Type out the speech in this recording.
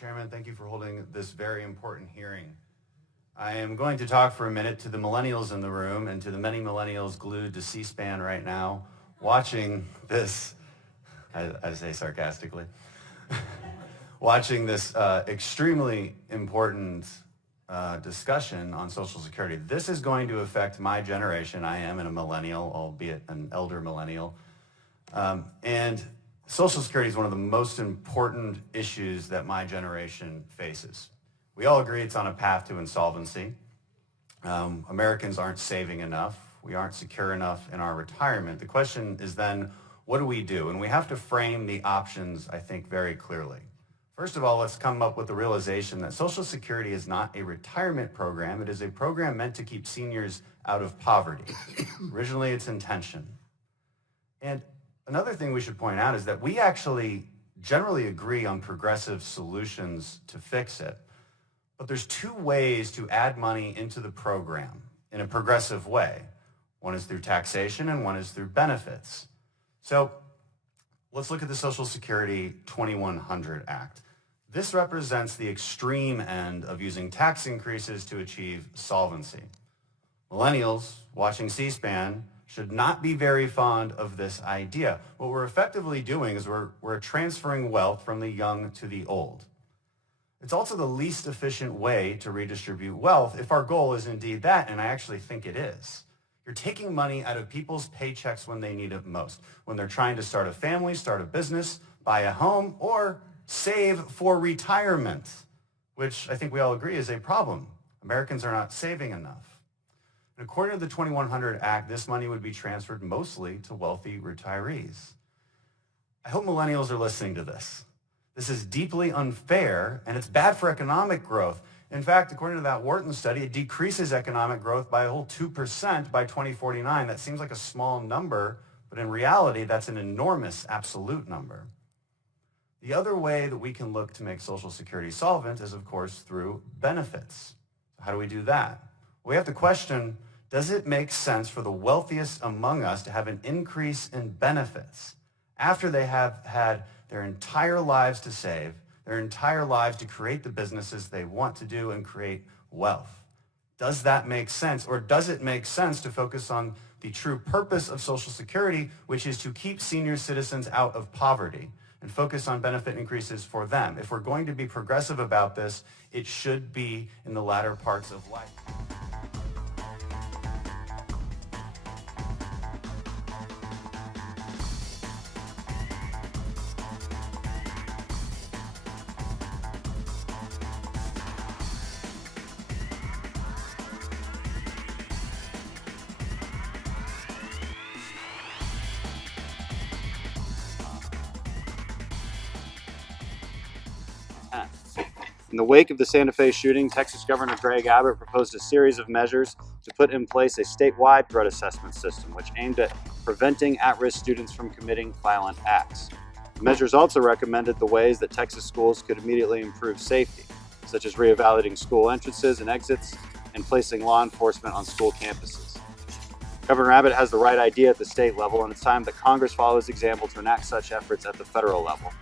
Chairman. Thank you for holding this very important hearing. I am going to talk for a minute to the millennials in the room and to the many millennials glued to C-SPAN right now, watching this, I say sarcastically, watching this extremely important discussion on Social Security. This is going to affect my generation. I am a millennial, albeit an elder millennial. And Social Security is one of the most important issues that my generation faces. We all agree it's on a path to insolvency. Americans aren't saving enough. We aren't secure enough in our retirement. The question is then, what do we do? And we have to frame the options, I think, very clearly. First of all, let's come up with the realization that Social Security is not a retirement program. It is a program meant to keep seniors out of poverty. Originally, its intention. And another thing we should point out is that we actually generally agree on progressive solutions to fix it. But there's two ways to add money into the program in a progressive way. One is through taxation and one is through benefits. So let's look at the Social Security 2100 Act. This represents the extreme end of using tax increases to achieve solvency. Millennials watching C-SPAN should not be very fond of this idea. What we're effectively doing is we're transferring wealth from the young to the old. It's also the least efficient way to redistribute wealth if our goal is indeed that, and I actually think it is. You're taking money out of people's paychecks when they need it most, when they're trying to start a family, start a business, buy a home, or save for retirement, which I think we all agree is a problem. Americans are not saving enough. And according to the 2100 Act, this money would be transferred mostly to wealthy retirees. I hope millennials are listening to this. This is deeply unfair, and it's bad for economic growth. In fact, according to that Wharton study, it decreases economic growth by a whole 2% by 2049. That seems like a small number, but in reality, that's an enormous absolute number. The other way that we can look to make Social Security solvent is, of course, through benefits. How do we do that? We have to question, does it make sense for the wealthiest among us to have an increase in benefits after they have had their entire lives to save, their entire lives to create the businesses they want to do and create wealth? Does that make sense? Or does it make sense to focus on the true purpose of Social Security, which is to keep senior citizens out of poverty and focus on benefit increases for them? If we're going to be progressive about this, it should be in the latter parts of life. In the wake of the Santa Fe shooting, Texas Governor Greg Abbott proposed a series of measures to put in place a statewide threat assessment system, which aimed at preventing at-risk students from committing violent acts. The measures also recommended the ways that Texas schools could immediately improve safety, such as reevaluating school entrances and exits and placing law enforcement on school campuses. Governor Abbott has the right idea at the state level, and it's time that Congress follow his example to enact such efforts at the federal level.